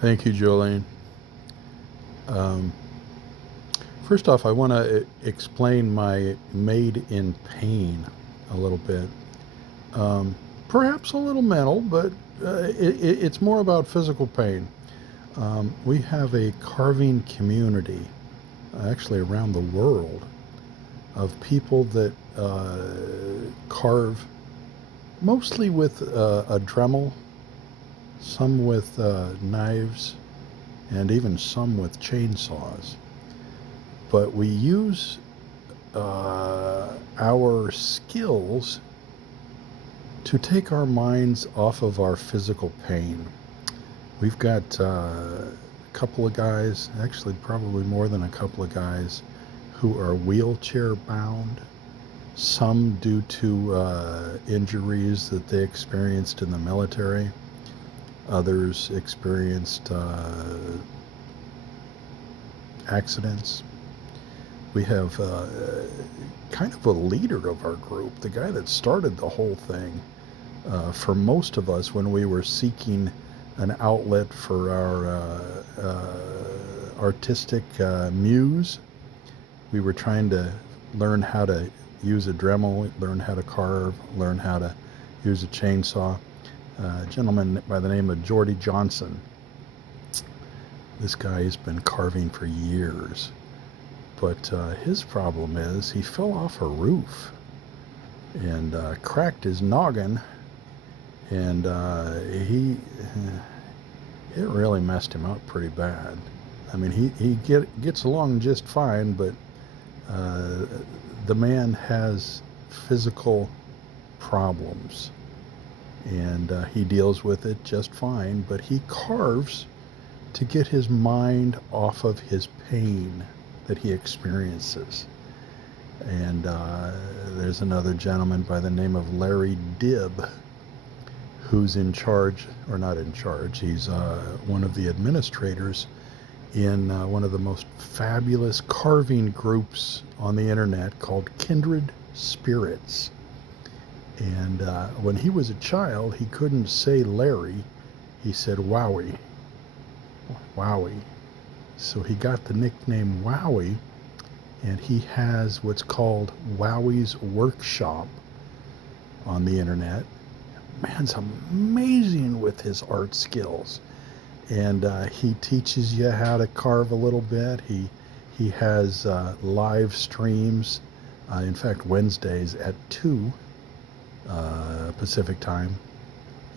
Thank you, Jolene. Um, First off, I want to explain my made in pain a little bit. Um, Perhaps a little mental, but it's more about physical pain. We have a carving community, actually around the world, of people that carve mostly with a Dremel, some with knives, and even some with chainsaws. But we use our skills to take our minds off of our physical pain. We've got a couple of guys, actually, probably more than a couple of guys, who are wheelchair bound, some due to injuries that they experienced in the military, others experienced accidents. We have kind of a leader of our group, the guy that started the whole thing. For most of us, when we were seeking an outlet for our artistic muse, we were trying to learn how to use a Dremel, learn how to carve, learn how to use a chainsaw. A gentleman by the name of Jordy Johnson. This guy has been carving for years. But his problem is he fell off a roof and cracked his noggin, and it really messed him up pretty bad. I mean, gets along just fine, but uh, the man has physical problems, and he deals with it just fine. But he carves to get his mind off of his pain that he experiences. And there's another gentleman by the name of Larry Dibb who's in charge, or not in charge, he's one of the administrators in one of the most fabulous carving groups on the internet called Kindred Spirits. And when he was a child, he couldn't say Larry, he said Wowie. Wowie. So he got the nickname Wowie, and he has what's called Wowie's Workshop on the internet. Man's amazing with his art skills, and he teaches you how to carve a little bit. He has live streams. In fact, Wednesdays at 2 Pacific time,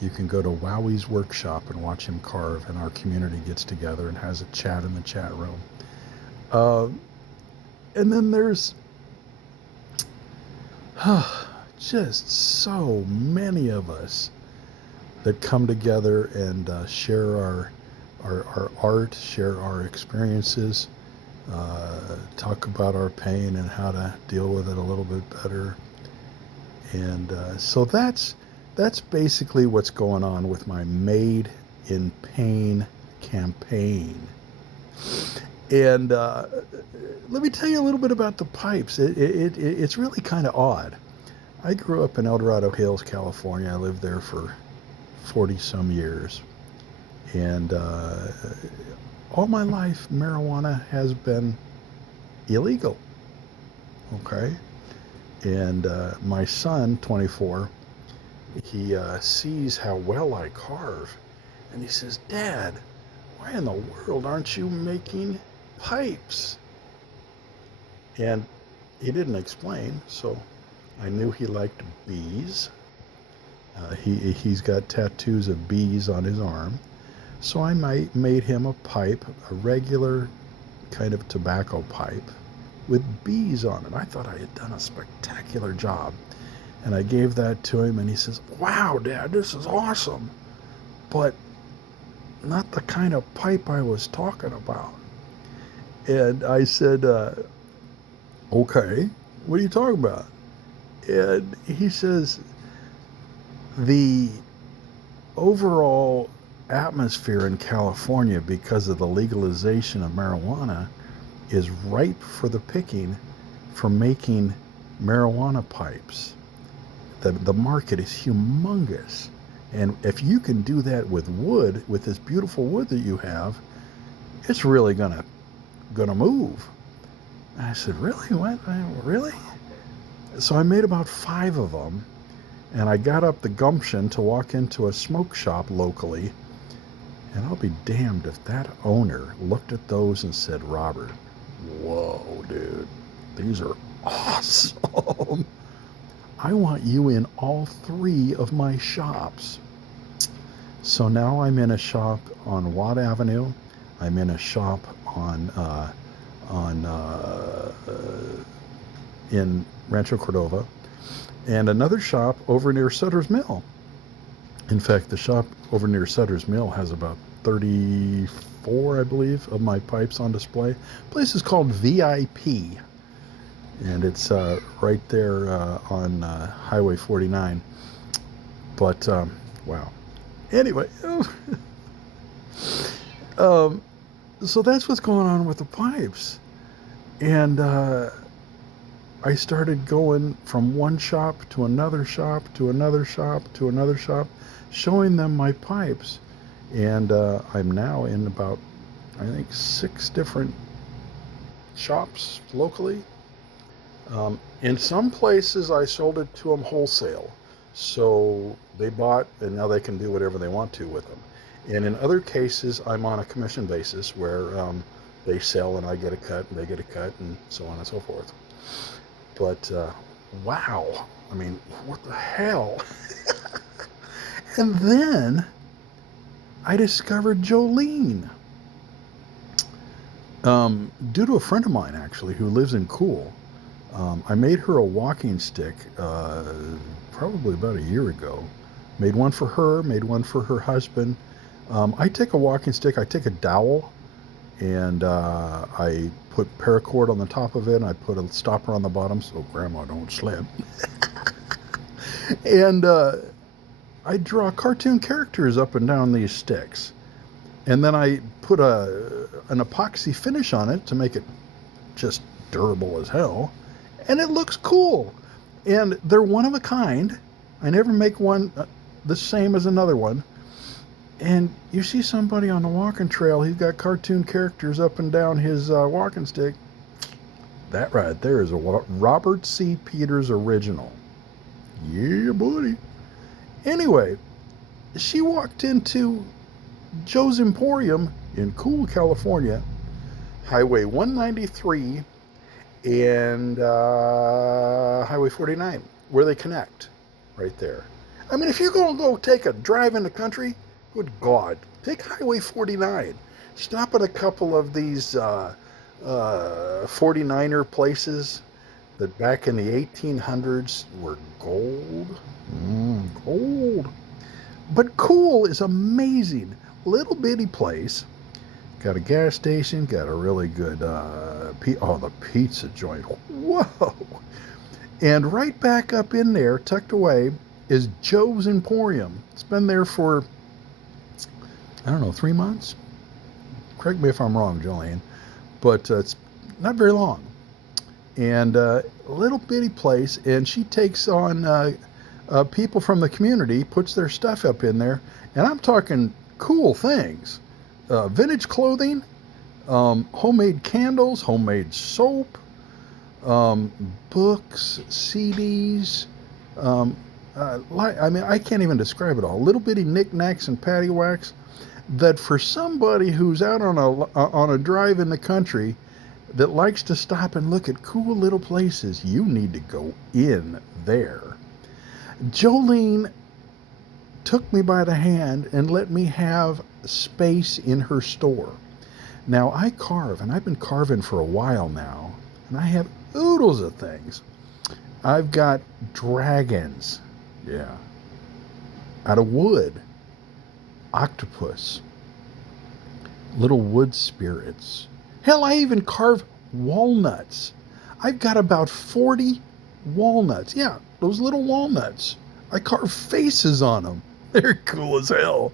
you can go to Wowie's Workshop and watch him carve, and our community gets together and has a chat in the chat room. Uh, and then there's just so many of us that come together and share our art, share our experiences, talk about our pain and how to deal with it a little bit better. And so that's basically what's going on with my Made in Pain campaign. And let me tell you a little bit about the pipes. It's really kind of odd. I grew up in El Dorado Hills, California. I lived there for 40 some years. And all my life, marijuana has been illegal. Okay? And my son, 24, he sees how well I carve. And he says, Dad, why in the world aren't you making pipes? And he didn't explain, so I knew he liked bees. He's got tattoos of bees on his arm. So I made him a pipe, a regular kind of tobacco pipe with bees on it. I thought I had done a spectacular job. And I gave that to him, and he says, wow, Dad, this is awesome. But not the kind of pipe I was talking about. And I said, okay, what are you talking about? And he says, the overall atmosphere in California, because of the legalization of marijuana, is ripe for the picking for making marijuana pipes. The market is humongous. And if you can do that with wood, with this beautiful wood that you have, it's really gonna move. And I said, really? What? Really? So I made about 5 of them, and I got up the gumption to walk into a smoke shop locally. And I'll be damned if that owner looked at those and said, Robert, whoa, dude, these are awesome. I want you in all 3 of my shops. So now I'm in a shop on Watt Avenue. I'm in a shop in Rancho Cordova, and another shop over near Sutter's Mill. In fact, the shop over near Sutter's Mill has about 34, I believe, of my pipes on display. The place is called VIP, and it's right there on Highway 49. But, wow. Anyway, so that's what's going on with the pipes. And I started going from one shop to another shop to another shop to another shop, showing them my pipes. And I'm now in about, I think, 6 different shops locally. In some places I sold it to them wholesale. So they bought, and now they can do whatever they want to with them. And in other cases, I'm on a commission basis where they sell and I get a cut and they get a cut and so on and so forth. But wow, I mean, what the hell? And then I discovered Jolene. Due to a friend of mine, actually, who lives in Cool. I made her a walking stick probably about a year ago. Made one for her, made one for her husband. I take a walking stick, I take a dowel, and I put paracord on the top of it, and I put a stopper on the bottom so Grandma don't slip. And I draw cartoon characters up and down these sticks. And then I put an epoxy finish on it to make it just durable as hell. And it looks cool. And they're one of a kind. I never make one the same as another one. And you see somebody on the walking trail, he's got cartoon characters up and down his walking stick. That right there is a Robert C. Peters original. Yeah, buddy. Anyway, she walked into Joe's Empirium in Cool, California, Highway 193 and Highway 49, where they connect, right there. I mean, if you're going to go take a drive in the country, good God, take Highway 49. Stop at a couple of these 49er places that back in the 1800s were gold. Gold. But Cool is amazing. Little bitty place. Got a gas station, got a really good, the pizza joint. Whoa. And right back up in there, tucked away, is Joe's Emporium. It's been there for, I don't know, 3 months? Correct me if I'm wrong, Jolene. But it's not very long. And a little bitty place, and she takes on people from the community, puts their stuff up in there, and I'm talking cool things. Vintage clothing, homemade candles, homemade soap, books, CDs. I mean, I can't even describe it all. Little bitty knickknacks and paddywhacks that for somebody who's out on a drive in the country that likes to stop and look at cool little places, you need to go in there. Jolene took me by the hand and let me have space in her store. Now I carve, and I've been carving for a while now, and I have oodles of things. I've got dragons, yeah, out of wood, octopus, little wood spirits. Hell, I even carve walnuts. I've got about 40 walnuts. Yeah, those little walnuts. I carve faces on them. They're cool as hell.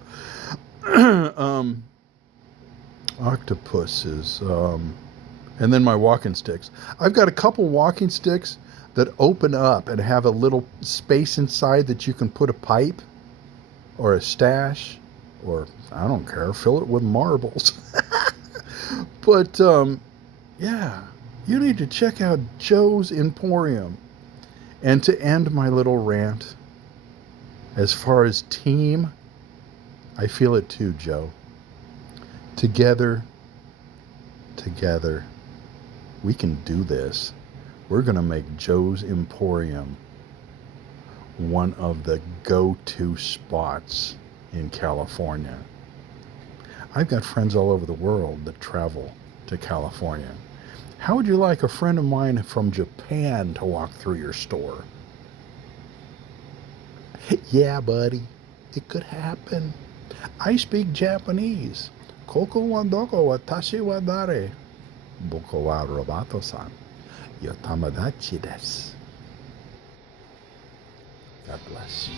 Octopuses. And then my walking sticks. I've got a couple walking sticks that open up and have a little space inside that you can put a pipe. or a stash, or I don't care, fill it with marbles. But yeah, you need to check out Joe's Emporium. And to end my little rant, as far as team, I feel it too, Joe. Together, together, we can do this. We're going to make Joe's Emporium one of the go-to spots in California. I've got friends all over the world that travel to California. How would you like a friend of mine from Japan to walk through your store? Yeah, buddy, it could happen. I speak Japanese. Koko wa doko watashi wa dare? Boko wa Robato-san. Yo tamadachi desu. God bless.